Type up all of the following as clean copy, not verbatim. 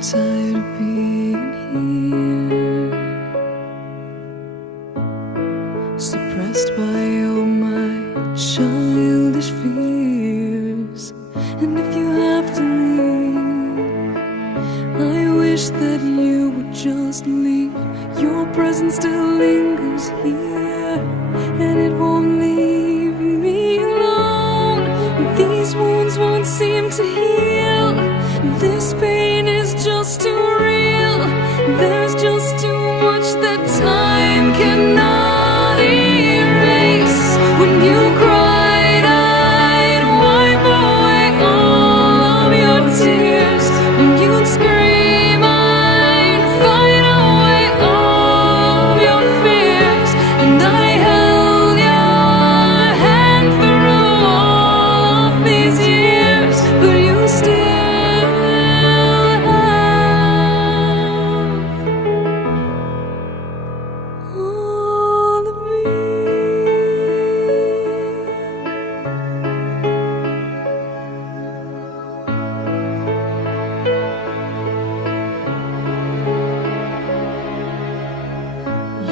tired of being here, suppressed by all my childish fears. And if you have to leave, I wish that you would just leave. Your presence still lingers here, and it won't leave me alone. These wounds won't seem to heal. This pain is just too real. There's just too much that time cannot erase. When you cried, I'd wipe away all of your tears. When you'd scream, I'd fight away all of your fears. And I held your hand through all of these years, but you still all of me.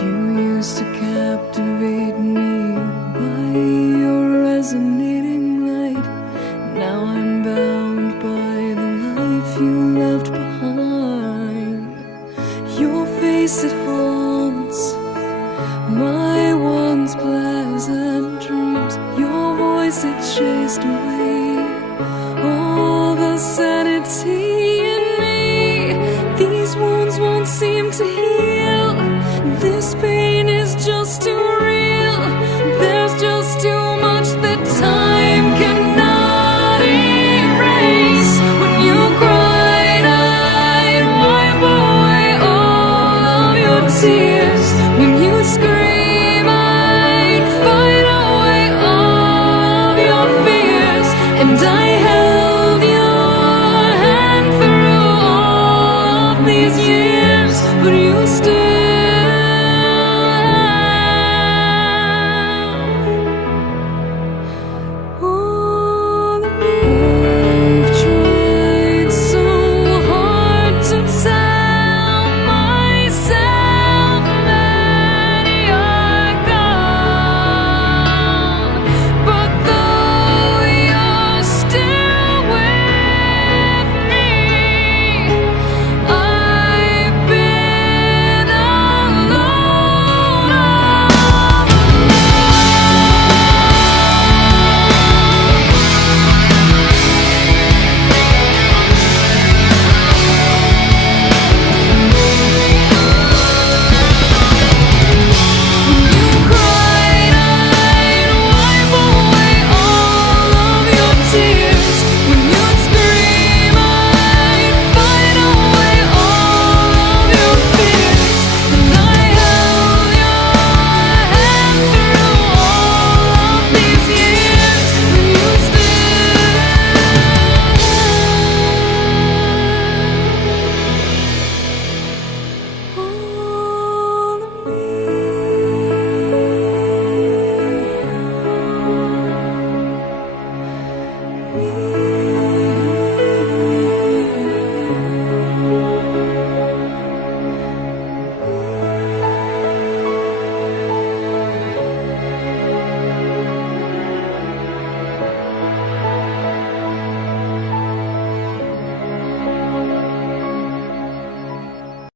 You used to captivate me by your resonating light. Now I'm bound by the life you left behind. Your face, it haunts my once pleasant dreams. Your voice, it chased away all the sanity in me. These wounds won't seem to heal. This pain is just too real. There's just too much that time cannot erase. When you cried, I'd wipe away all of your tears. When you scream, I'd fight away all of your fears. And I held your hand through all of these years, but you still